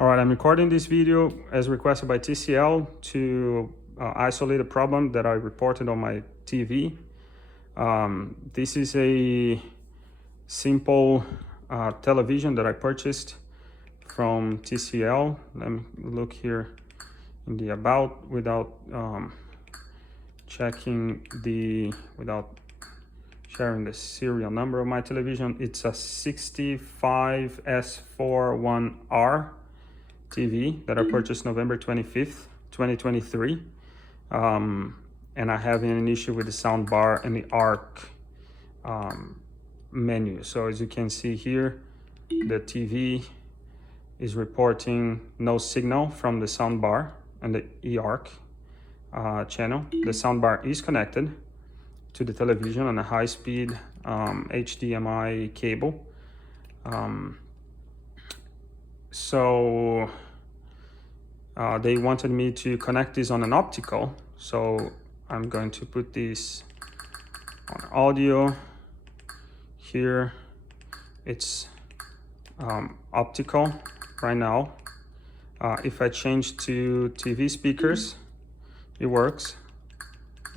All right, I'm recording this video as requested by TCL to isolate a problem that I reported on my TV. This is a simple television that I purchased from TCL. Let me look here in the about without sharing the serial number of my television. It's a 65S41R TV that I purchased November 25th, 2023. And I have an issue with the sound bar and the ARC menu. So as you can see here, the TV is reporting no signal from the sound bar and the ARC channel. The sound bar is connected to the television on a high-speed HDMI cable. So they wanted me to connect this on an optical. So I'm going to put this on audio. Here it's optical right now. If I change to TV speakers, it works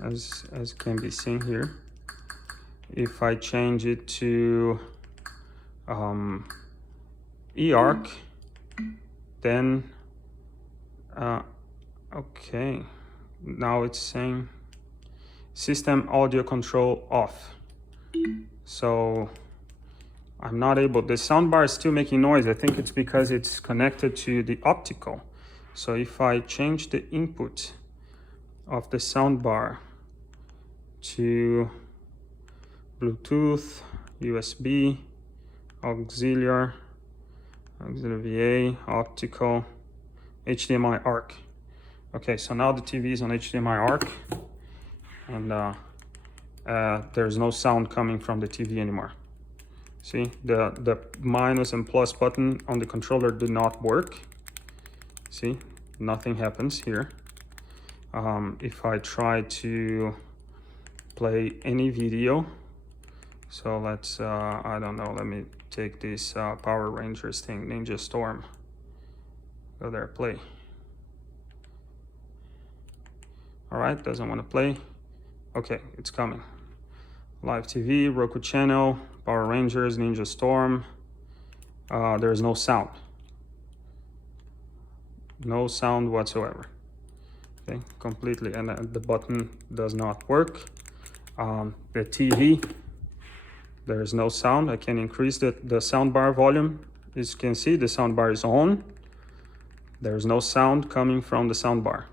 as can be seen here. If I change it to ARC, then okay, now it's saying system audio control off. So I'm not able, the soundbar is still making noise. I think it's because it's connected to the optical. So if I change the input of the soundbar to Bluetooth, USB, auxiliary VA, optical, HDMI ARC. Okay, so now the TV is on HDMI ARC, and there's no sound coming from the TV anymore. See, the minus and plus button on the controller did not work. See, nothing happens here. If I try to play any video, so let's I don't know, let me take this Power Rangers thing, Ninja Storm. Go there, play. All right, doesn't want to play. Okay, it's coming. Live TV, Roku channel, Power Rangers, Ninja Storm. There's no sound. No sound whatsoever. Okay, completely, and the button does not work. The TV, there's no sound. I can increase the sound bar volume. As you can see, the sound bar is on. There's no sound coming from the sound bar.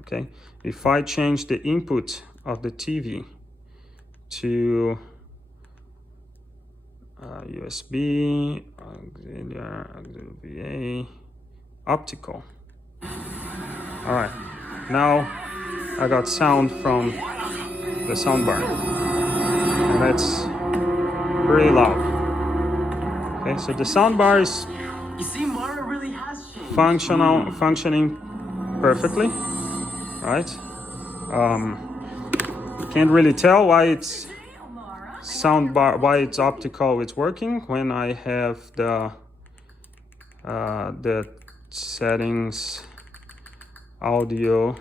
Okay, if I change the input of the TV to USB, auxiliary VA, optical. All right, now I got sound from the sound bar, and that's pretty loud. Okay, so the sound bar is functioning perfectly, right? Can't really tell why it's sound bar, why it's optical, it's working when I have the settings audio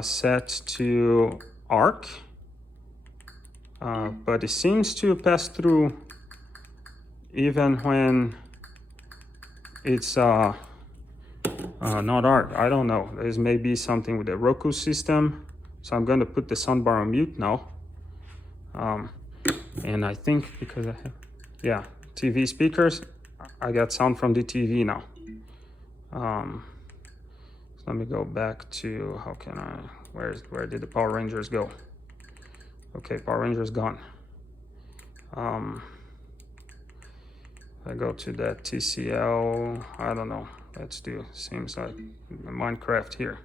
set to ARC, but it seems to pass through even when it's not ARC. I don't know, there's maybe something with the Roku system. So I'm going to put the soundbar on mute now. And I think because I have, yeah, TV speakers, I got sound from the TV now. So let me go back to, how can I, where did the Power Rangers go? Okay, Power Rangers gone. I go to that TCL, I don't know, let's do, seems like Minecraft here.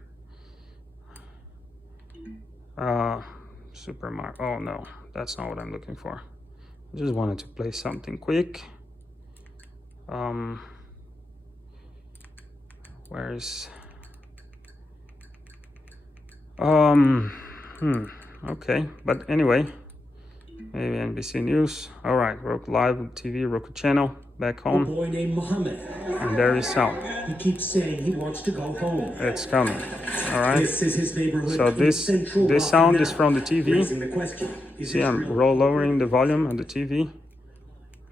Super Mario, oh no, that's not what I'm looking for. I just wanted to play something quick. Where's, okay, but anyway, maybe NBC News. All right, Roku Live TV, Roku channel. back A on, boy named Mohammed. and there is sound. He keeps saying he wants to go home. It's coming. All right. This is his neighborhood. So this sound is from the TV. Raising the question, is See, this I'm real? lowering the volume on the TV,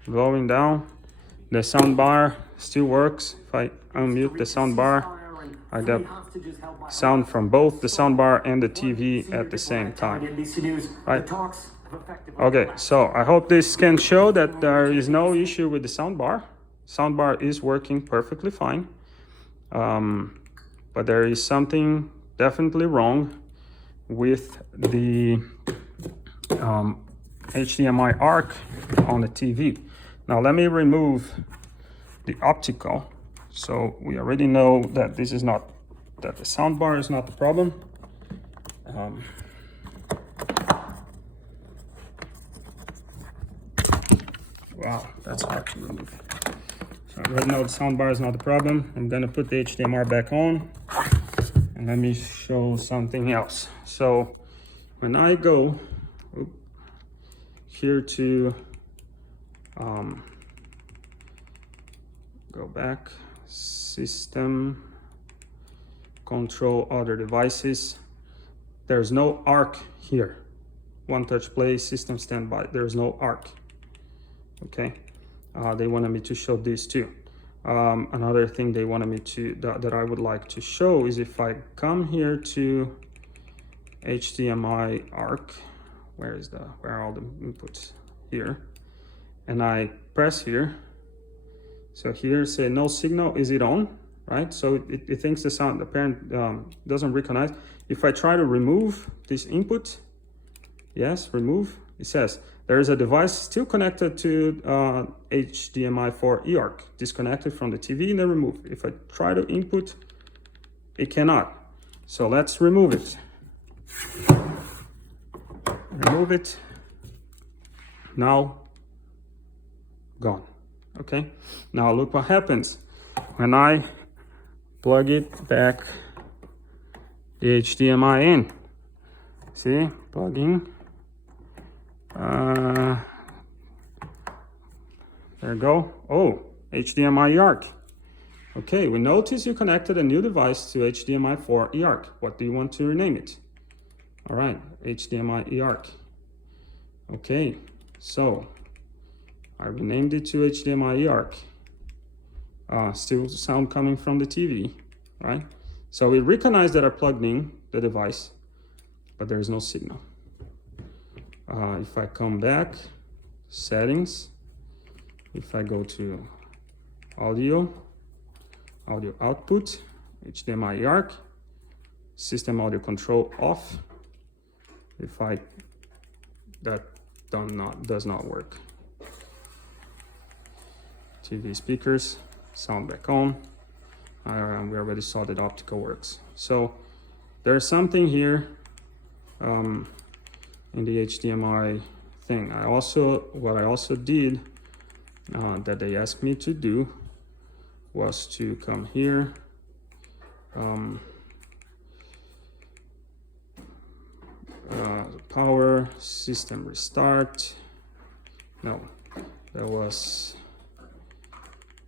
lowering down. The sound bar still works. If I unmute the sound bar, I got sound from both the sound bar and the TV at the same time. Right? Okay, so I hope this can show that there is no issue with the sound bar. Sound bar is working perfectly fine. But there is something definitely wrong with the HDMI ARC on the TV. Now let me remove the optical. So we already know that this is not, that the sound bar is not the problem. Wow, that's hard to remove. So right now the sound bar is not the problem. I'm gonna put the HDMI back on, and let me show something else. So when I go here to go back, system, control other devices, there's no ARC here. One touch play, system standby, there's no ARC. Okay, they wanted me to show this too. Another thing they wanted me to, that I would like to show is if I come here to HDMI ARC, where are all the inputs? Here, and I press here. So here say no signal, is it on? Right, so it thinks the sound, the parent doesn't recognize. If I try to remove this input, yes, remove, it says there is a device still connected to HDMI 4 eARC, disconnected from the TV and then remove. If I try to input, it cannot. So let's remove it. Remove it. Now, gone. Okay, now look what happens when I plug it back the HDMI in. See, plugging. There you go. Oh, HDMI ARC. Okay, we notice you connected a new device to HDMI 4 eARC. What do you want to rename it? All right, HDMI eARC. Okay, so I renamed it to HDMI eARC. Still sound coming from the TV, right? So we recognize that I plugged in the device, but there is no signal. If I come back, settings, if I go to audio output, HDMI ARC, system audio control off. If I, that does not work. TV speakers, sound back on. We already saw that optical works. So there's something here in the HDMI thing. What I also did that they asked me to do was to come here, power, system restart. No, that was,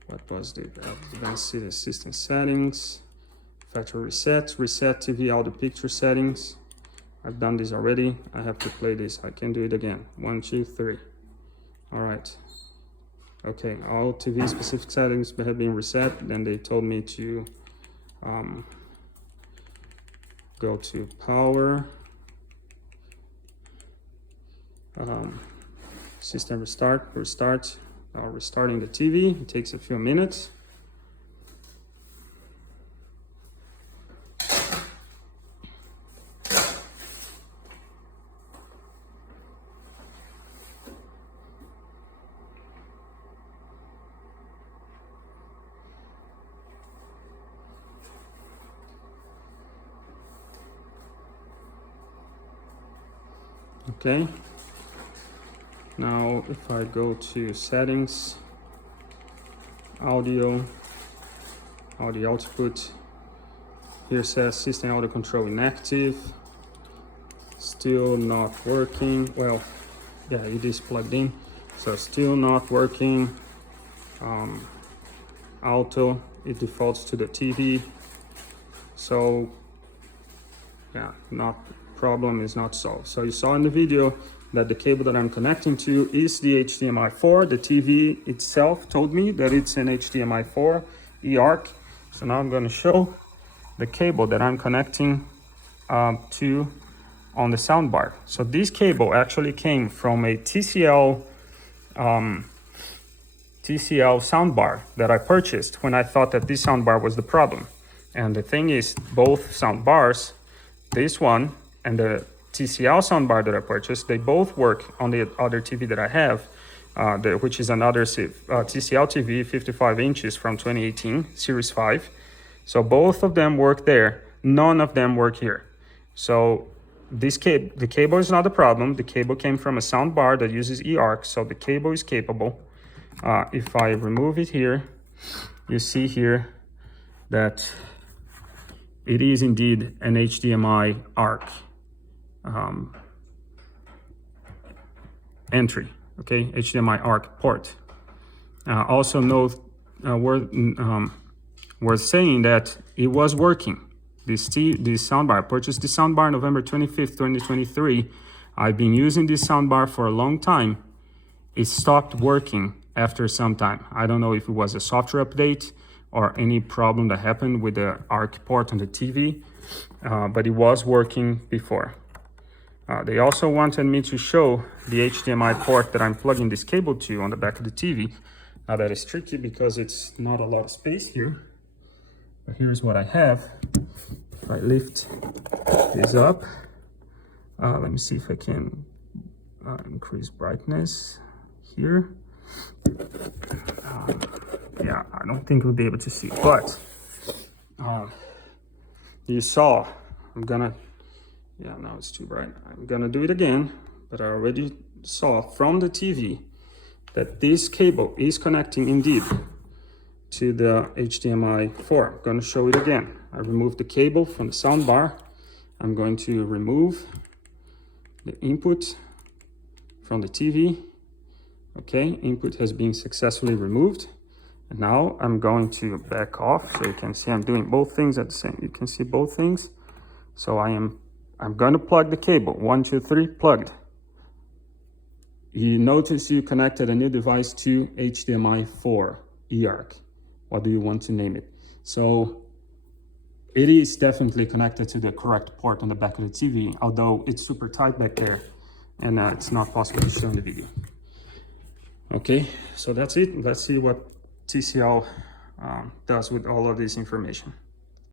what was the advanced system settings, factory reset TV audio picture settings. I've done this already. I have to play this. I can do it again. 1, 2, 3. All right. Okay, all TV specific settings have been reset. Then they told me to go to power, system restart. Restarting the TV. It takes a few minutes. Okay, now if I go to settings, audio output, here says system audio control inactive, still not working. Well, yeah, it is plugged in, so still not working. auto, it defaults to the TV. So yeah, problem is not solved. So you saw in the video that the cable that I'm connecting to is the HDMI 4. The TV itself told me that it's an HDMI 4 ARC. So now I'm going to show the cable that I'm connecting to on the soundbar. So this cable actually came from a TCL soundbar that I purchased when I thought that this soundbar was the problem. And the thing is, both soundbars, this one and the TCL soundbar that I purchased, they both work on the other TV that I have, which is another TCL TV, 55 inches from 2018, Series 5. So both of them work there. None of them work here. So the cable is not the problem. The cable came from a soundbar that uses eARC, so the cable is capable. If I remove it here, you see here that it is indeed an HDMI ARC entry, okay, HDMI ARC port. Also note, worth saying that it was working. This soundbar, I purchased this soundbar November 25th, 2023. I've been using this soundbar for a long time. It stopped working after some time. I don't know if it was a software update or any problem that happened with the ARC port on the TV, but it was working before. They also wanted me to show the HDMI port that I'm plugging this cable to on the back of the TV. Now that is tricky because it's not a lot of space here, but here's what I have. If I lift this up, let me see if I can increase brightness here. Yeah, I don't think we'll be able to see, but you saw, yeah, now it's too bright. I'm gonna do it again, but I already saw from the TV that this cable is connecting indeed to the HDMI 4. I'm gonna show it again. I removed the cable from the soundbar. I'm going to remove the input from the TV. Okay, input has been successfully removed. And now I'm going to back off so you can see I'm doing both things at the same. You can see both things. So I'm going to plug the cable. 1, 2, 3, plugged. You notice you connected a new device to HDMI 4 eARC. What do you want to name it? So it is definitely connected to the correct port on the back of the TV, although it's super tight back there and it's not possible to show in the video. Okay, so that's it. Let's see what TCL does with all of this information.